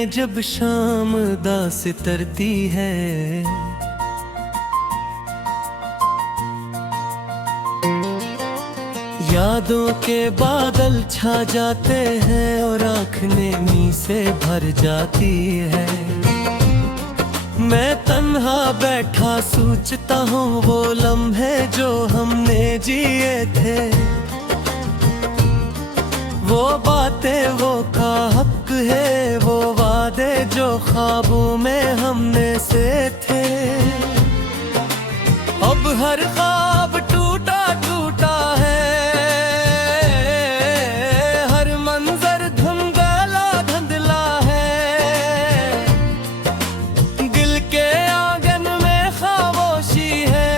में जब शाम दास तरती है, यादों के बादल छा जाते हैं और आँख नेमी से भर जाती है। मैं तन्हा बैठा सोचता हूँ वो लम्हे जो हमने जिए थे, वो बातें वो का हक है, वो वादे जो ख्वाबों में हमने से थे। अब हर ख्वाब टूटा टूटा है, हर मंजर धुंधला धुंधला है। दिल के आंगन में खामोशी है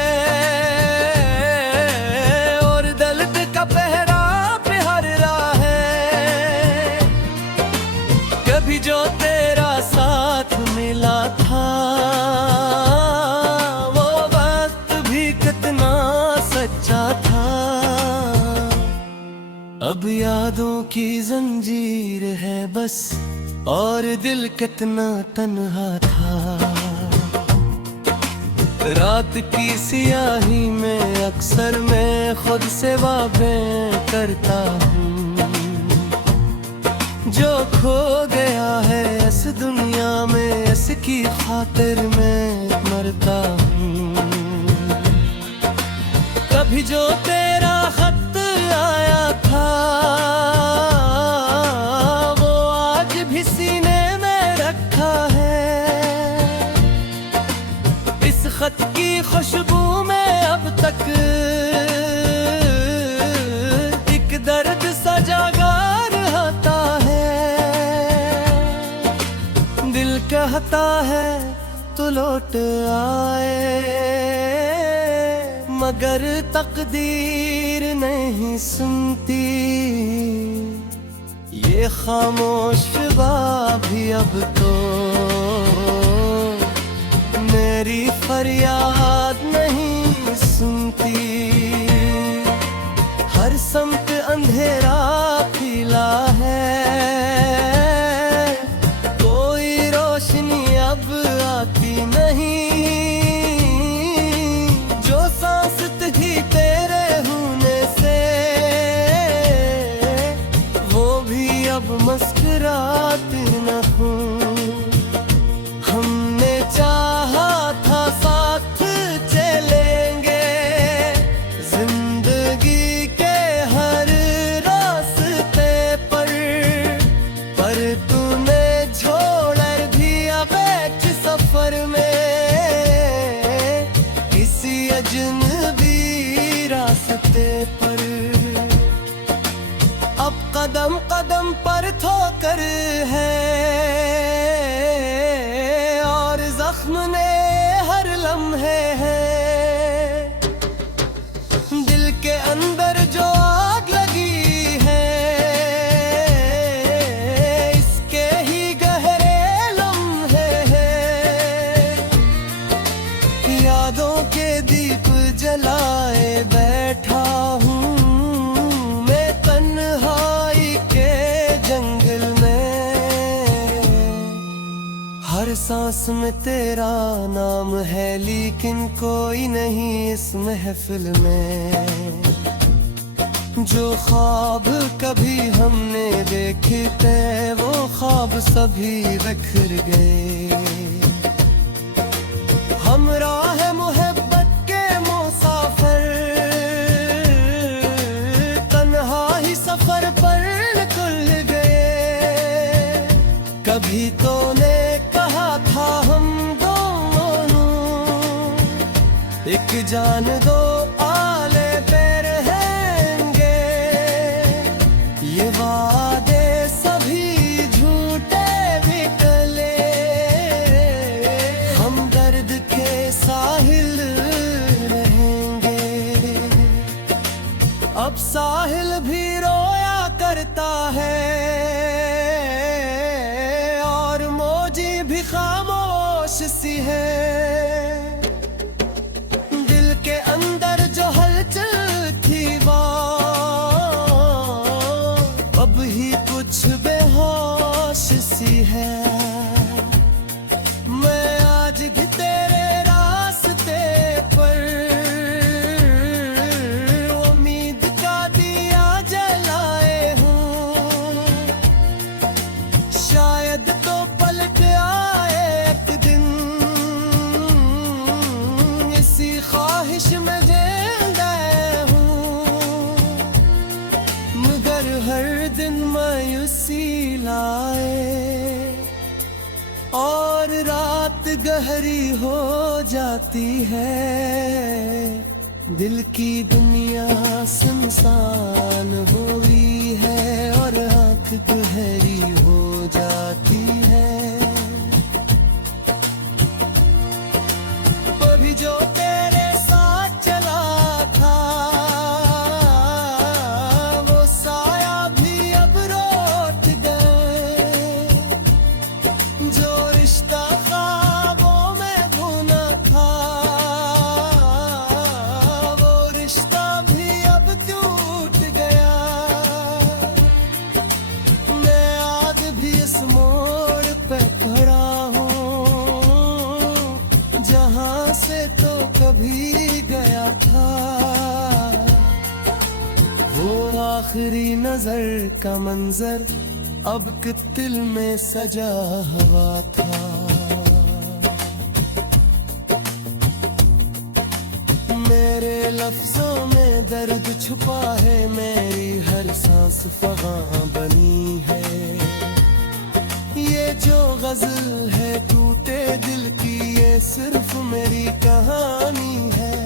और दर्द का पहरा कभी जो तेरा साथ मिला था, वो वक्त भी कितना सच्चा था। अब यादों की जंजीर है बस, और दिल कितना तन्हा था। रात की सियाही में अक्सर मैं खुद से बातें करता हूँ, जो खो गया है इस दुनिया में इसकी खातिर मैं मरता हूँ। कभी जो तेरा खत आया था, वो आज भी सीने में रखा है। इस खत की खुशबू में अब तक एक दर्द सा जागा रहता है। दिल कहता है तू लौट आए, मगर तकदीर नहीं सुनती। ये खामोश फिजा भी अब तो मेरी फरियाद नहीं सुनती। हर समत अंधेरा फैला है, कोई रोशनी अब आती नहीं। जो सांस थी तेरे होने से, वो भी अब मुस्कुराती न हूँ। हमने चाहा था साथ चलेंगे जिंदगी के हर रास्ते पर तूने छोड़ दिया बैठ सफर में किसी अजनबी रास्ते पर। अब कदम कदम पर ठोकर है और जख्म ने हर लम्हे है। दिल के अंदर जो आग लगी है, इसके ही गहरे लम्हे हैं। यादों के दीप जलाए बैठा हूँ मैं तन्हाई के जंगल में। हर सांस में तेरा नाम है, लेकिन कोई नहीं इस महफिल में। जो ख्वाब कभी हमने देखे थे, वो ख्वाब सभी बिखर गए। हम राह मोहब्बत के मुसाफिर, तन्हा ही सफर पर निकल गए। कभी तो ने कहा था हम दोनों एक जान दो आले पे रहेंगे। ये वादे सभी झूठे निकले, हम दर्द के साहिल रहेंगे। अब साहिल भी रोया करता है और मौजी भी खामोश सी है। दिल के अंदर जो हलचल थी वो अब ही कुछ बेहोश सी है। गहरी हो जाती है, दिल की दुनिया सुनसान हुई है और आंख गहरी हो जाती है। कभी जो तेरे साथ चला था वो साया भी अब लौट गए, जो रिश्ता ख्वाबों में भुना था वो रिश्ता भी अब टूट गया। मैं आज भी इस मोड़ पे खड़ा हूँ जहाँ से तो कभी गया था। वो आखिरी नजर का मंजर अब के दिल में सजा हुआ था। मेरे लफ्जों में दर्द छुपा है, मेरी हर सांस फगां बनी है। ये जो गजल है टूटे दिल की, ये सिर्फ मेरी कहानी है।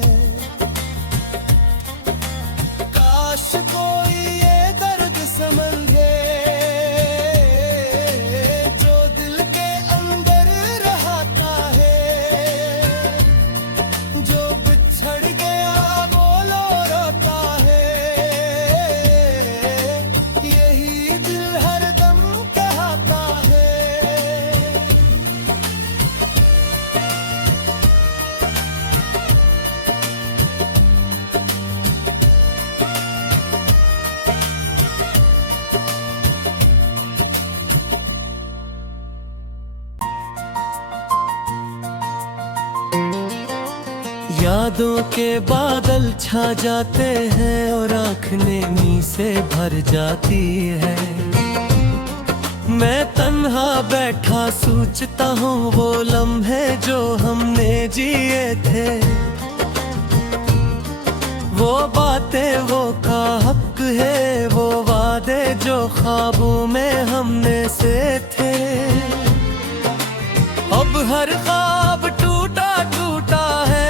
काश कोई ये दर्द समझे जो दिल के अंदर रहता है, जो बिछड़ गया वो लो रोता है, यही दिल हरदम कहता है। यादों के बादल छा जाते हैं और आँख नींद से भर जाती है। मैं तन्हा बैठा सोचता हूँ वो लम्हे जो हमने जिए थे, वो बातें वो का हक है, वो वादे जो ख्वाबों में हमने से थे। अब हर ख्वाब टूटा टूटा है,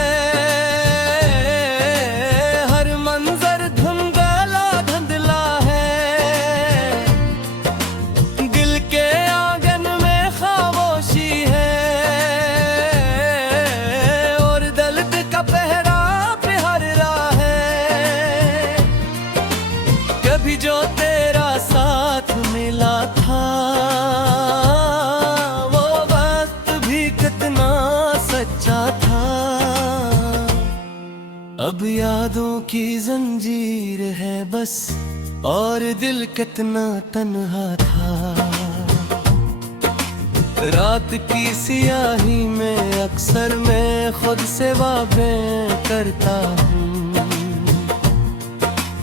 जो तेरा साथ मिला था वो वक्त भी कितना सच्चा था। अब यादों की जंजीर है बस, और दिल कितना तन्हा था। रात की सियाही में अक्सर मैं खुद से बातें करता हूँ,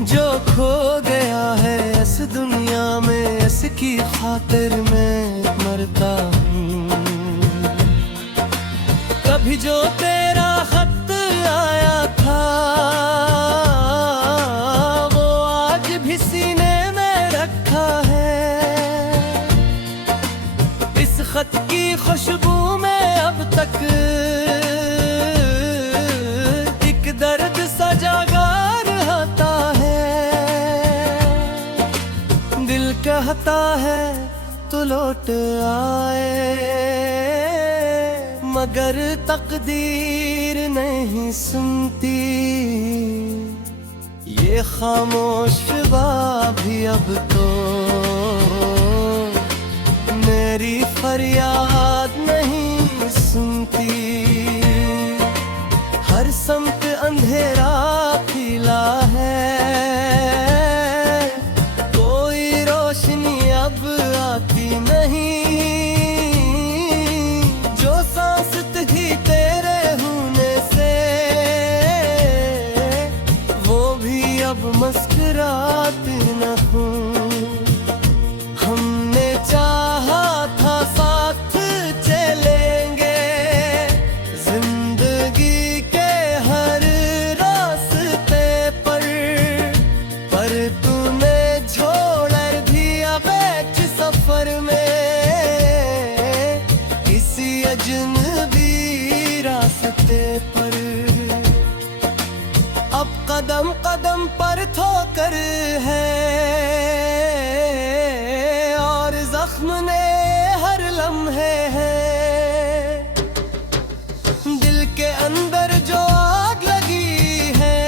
जो खो गया है इस दुनिया में इसकी खातिर मैं मरता हूँ। कभी जो तेरा खत आया था वो आज भी सीने में रखा है। इस खत की खुशबू में अब तक एक दर्द सा जागा रहता है। दिल कहता है तो लौट आए, मगर तकदीर नहीं सुनती। ये खामोश फिजा भी अब तो मेरी फरियाद नहीं सुनती। हर समत अंधेरा फैला है, कोई रोशनी अब आती नहीं। जो सांस थी तेरे होने से वो भी अब मुस्कुराती न हूँ। हमने चाहा था साथ चलेंगे, कदम पर ठोकर है और जख्म ने हर लम्हे है। दिल के अंदर जो आग लगी है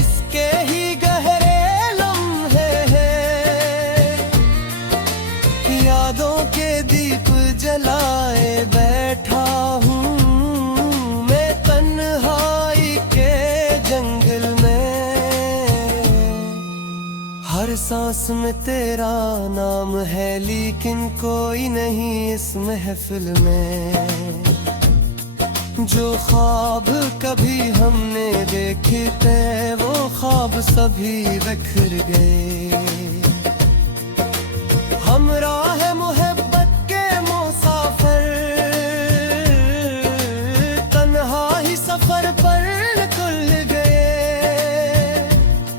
इसके ही गहरे लम्हे हैं। यादों के दीप जलाए बैठा हूँ मैं तन्हाई के जंगल में। हर सांस में तेरा नाम है लेकिन कोई नहीं इस महफिल में। जो ख्वाब कभी हमने देखे थे वो ख्वाब सभी बिखर गए। हमराह मोहब्बत के मुसाफिर तन्हा ही सफर पर निकल गए।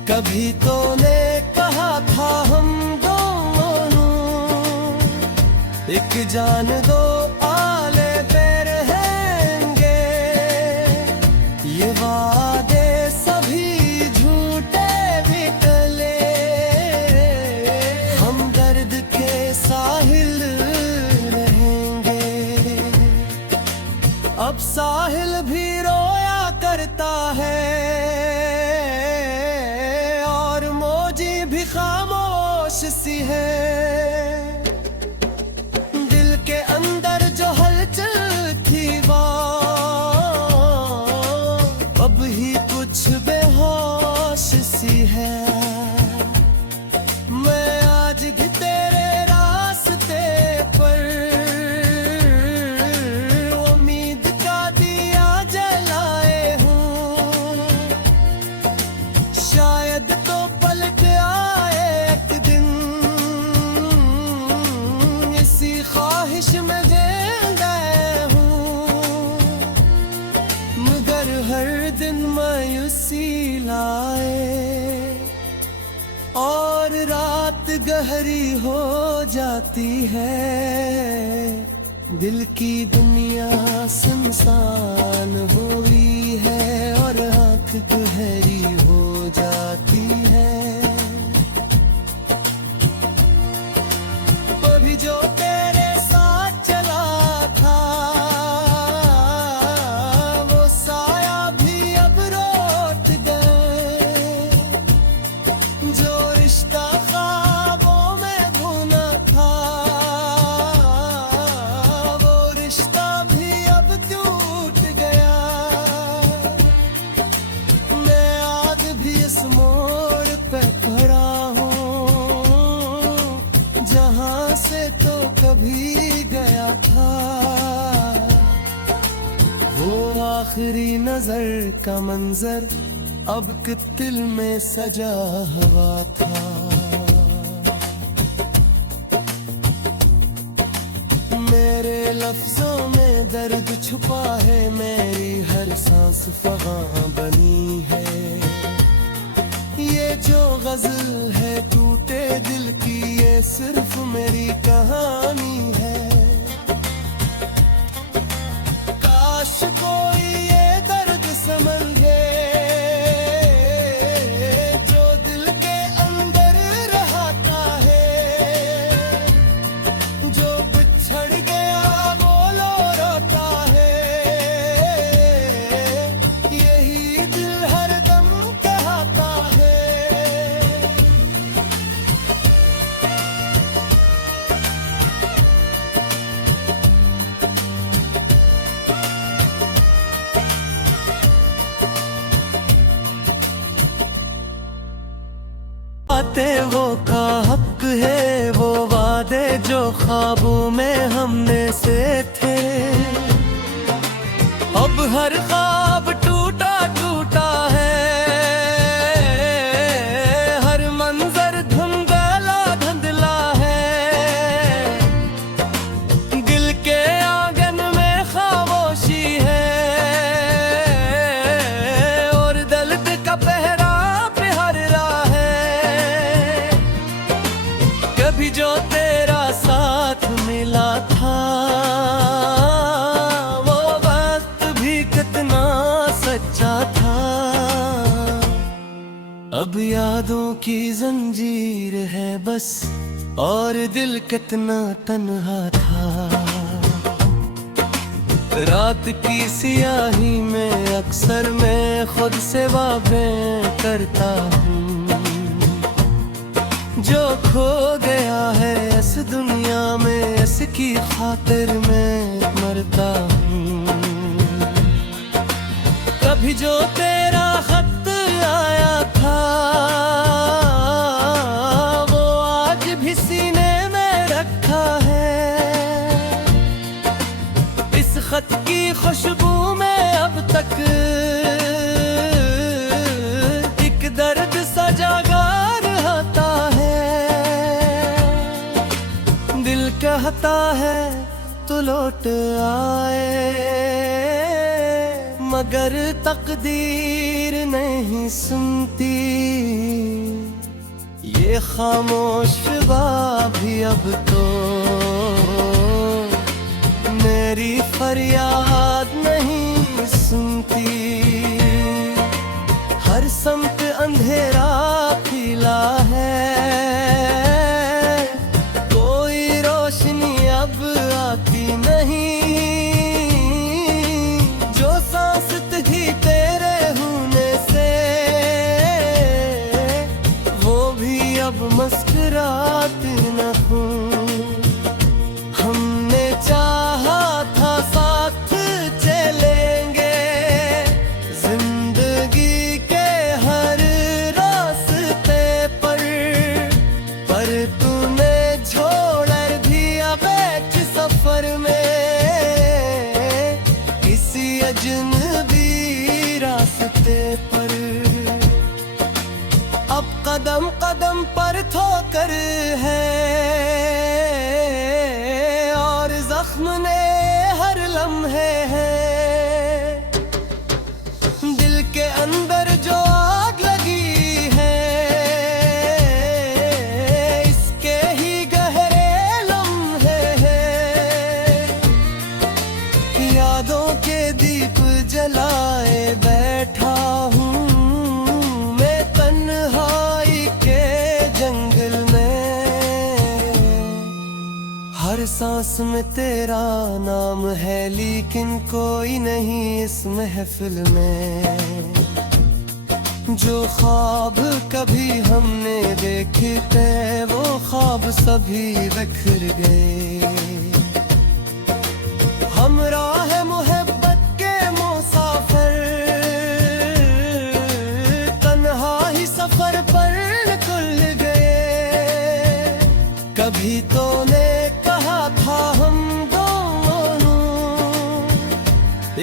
कभी तो ने कहा था हम दोनों एक जान दो आले पे रहेंगे। ये वादे सभी झूठे निकले। हम दर्द के साहिल रहेंगे। अब साहिल भी रोया करता है और मौजी भी खामोश सी है। दिल के अंदर जो हलचल थी वो अब ही कुछ बेहोश सी है। मैं आज भी तेरे रास्ते पर उम्मीद का दिया जलाए हूँ। शायद तो पलट आए एक दिन इसी ख्वाहिश में जिंदा हूँ। मगर हर दिन मायूसी लाए और रात गहरी हो जाती है। दिल की दुनिया सुनसान हुई है और आँख गहरी हो जाती है। अभी जो तेरे साथ चला था वो साया भी अब लौट गए। जो रिश्ता ख्वाबों में भुना था वो रिश्ता भी अब टूट गया। मैं आज भी इस मोड़ पे खड़ा हूँ जहाँ से तो कभी गया था। वो आखिरी नजर का मंजर अब के दिल में सजा हुआ था। मेरे लफ्जों में दर्द छुपा है मेरी हर सांस फगां बनी है। ये जो गजल है टूटे दिल की ये सिर्फ मेरी कहानी है। काश कोई ये दर्द समझे जो दिल के अंदर रहता है। जो बिछड़ गया वो लो रोता है। यही दिल हरदम कहता है। बातें वो का हक है वो वादे जो ख्वाबों में हमने से थे। अब हर ख्वाब टूटा टूटा है। हर मंजर धुंधला धुंधला है। दिल के आंगन में खामोशी है और दर्द का पहरा पिहर रहा है। कभी जो तेरा साथ मिला था वो वक्त भी कितना अब यादों की जंजीर है बस, और दिल कितना तन्हा था। रात की सियाही में अक्सर मैं खुद से बातें करता हूँ। जो खो गया है इस दुनिया में, इसकी खातिर मैं मरता हूँ। कभी जो तेरा खत आया था, वो आज भी सीने में रखा है। इस खत की खुशबू में अब तक एक दर्द सा जागा रहता है। दिल कहता है तू लौट आए, मगर तकदीर नहीं सुनती। ये खामोश फिजा भी अब तो मेरी फरियाद नहीं सुनती। हर समत अंधेरा फैला है, कोई रोशनी अब आती नहीं। जो सांस थी तेरे होने से, वो भी अब मुस्कुराती न हूँ। हमने चाहा था साथ चलेंगे जिंदगी के हर रास्ते पर तूने छोड़ दिया बीच सफर में, किसी अजनबी रास्ते पर। अब कदम कदम पर ठोकर है, और जख्म ने हर लम्हे है। दिल के अंदर जो आग लगी है, इसके ही गहरे लम्हे हैं। यादों के दीप जलाए बैठा हूँ मैं तन्हाई के जंगल में। हर सांस में तेरा नाम है, लेकिन कोई नहीं इस महफिल में। जो ख्वाब कभी हमने देखे थे, वो ख्वाब सभी बिखर गए। हमराह मोहब्बत के मुसाफिर, तन्हा ही सफर पर निकल गए। कभी तो ने कहा था हम दोनों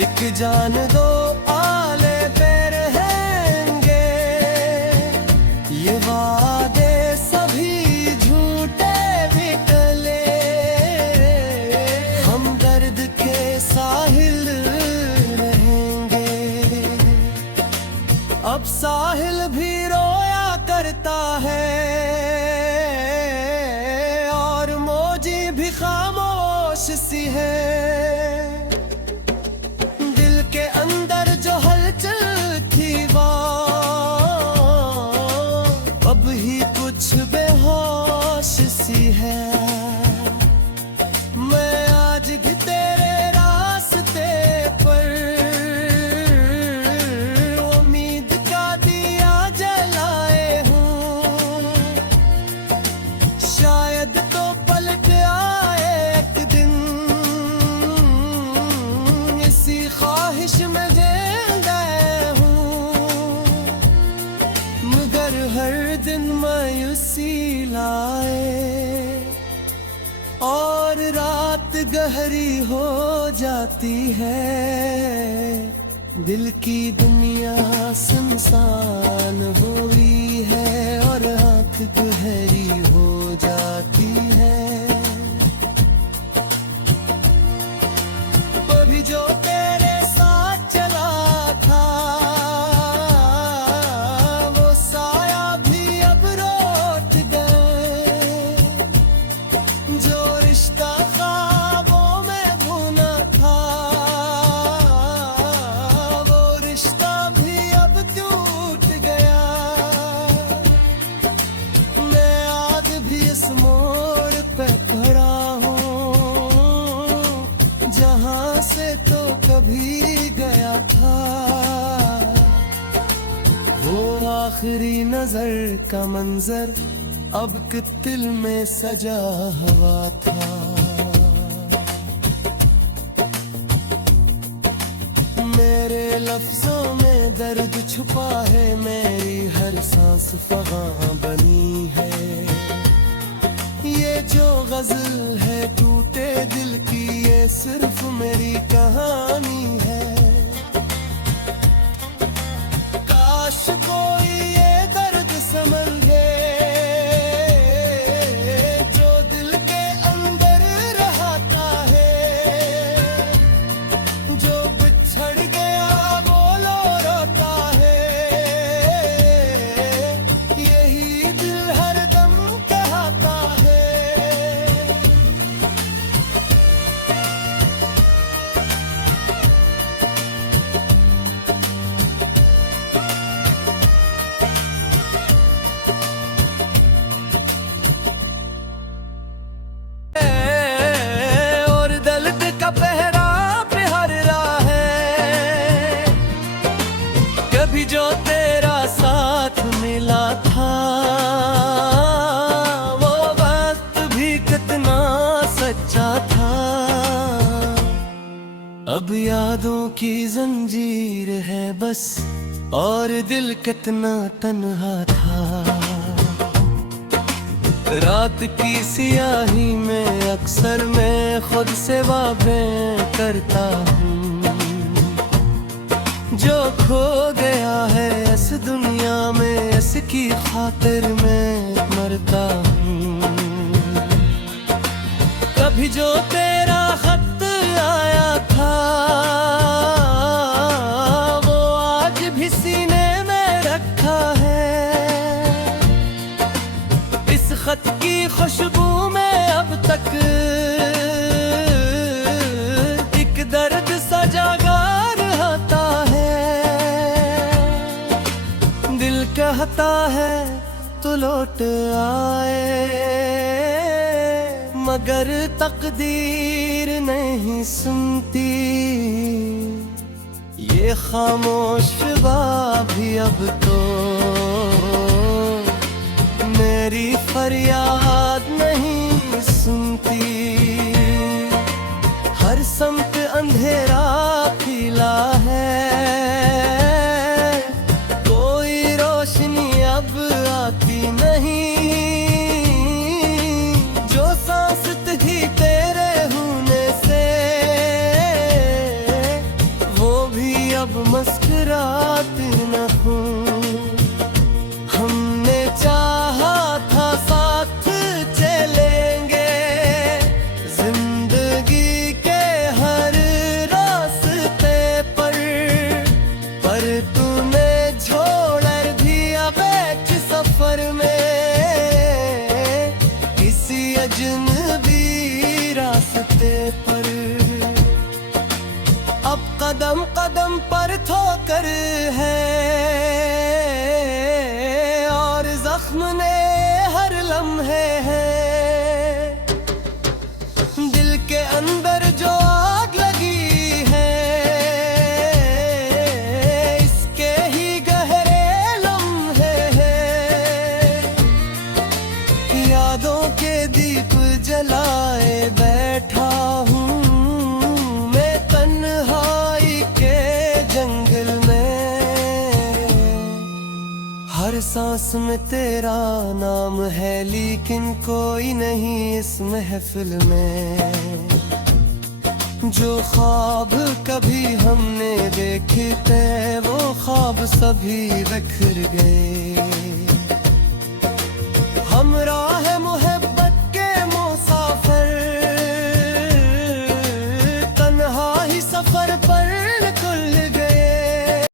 एक जान दो आले पे रहेंगे। ये वादे सभी झूठे निकले, हम दर्द के साहिल रहेंगे। अब साहिल भी रोया करता है, और मौजी भी खामोश सी है। दिल के अंदर जो हलचल थी वो अब ही कुछ बेहोश सी है। मैं आज भी तेरे रास्ते पर उम्मीद का दिया जलाए हूँ। शायद तो पलट आए एक दिन, इसी ख्वाहिश में जिंदा हूँ। मगर हर दिन मायूसी लाए, और रात गहरी हो जाती है। दिल की दुनिया सुनसान हुई है, और आँख गहरी हो जाती है। अभी जो तेरे साथ चला था, वो साया भी अब लौट गए। जो रिश्ता ख्वाबों में बुना था, वो रिश्ता भी अब टूट गया। कभी गया था, वो आखिरी नजर का मंजर अब के दिल में सजा हुआ था। मेरे लफ्जों में दर्द छुपा है, मेरी हर सांस फगां बनी है। ये जो गजल है टूटे दिल की, ये सिर्फ मेरी कहानी है। काश कोई ये दर्द समझे, जो दिल के अंदर रहता है, जो बिछड़ गया वो लो रोता है। यही दिल हरदम कहता है। और दर्द का पहरा प्यार रहा है, कभी जो तेरा साथ मिला था, वो वक्त भी कितना सच्चा था। अब यादों की जंजीर है बस, और दिल कितना तन्हा था। रात की सियाही में अक्सर मैं खुद से वाबें करता हूँ। जो खो गया है इस दुनिया में, इसकी खातिर मैं मरता हूँ। कभी जो तेरा खत आया था, वो आज भी सीने में रखा है। इस खत की खुशबू में अब तक एक दर्द सा जागा रहता है। दिल कहता है तू लौट आए, मगर तकदीर नहीं सुनती। ये खामोश फिजा भी अब तो मेरी फरियाद नहीं सुनती। हर समत अंधेरा फैला है, कोई रोशनी अब आती नहीं। जो सांस थी तेरे होने से, वो भी अब मुस्कुराती न हूँ। हमने चाहा था साथ चलेंगे जिंदगी के हर रास्ते पर तूने छोड़ दिया बैठ सफर में, किसी अजनबी रास्ते पर। अब कदम कदम पर ठोकर है, जख्म ने हर लम्हे है। दिल के अंदर जो आग लगी है, इसके ही गहरे लम्हे हैं। यादों के दीप जलाए बैठा हूँ मैं तन्हाई के जंगल में। हर सांस में तेरा नाम है, लेकिन कोई नहीं इस महफिल में। जो ख्वाब कभी हमने देखे थे, वो ख्वाब सभी बिखर गए।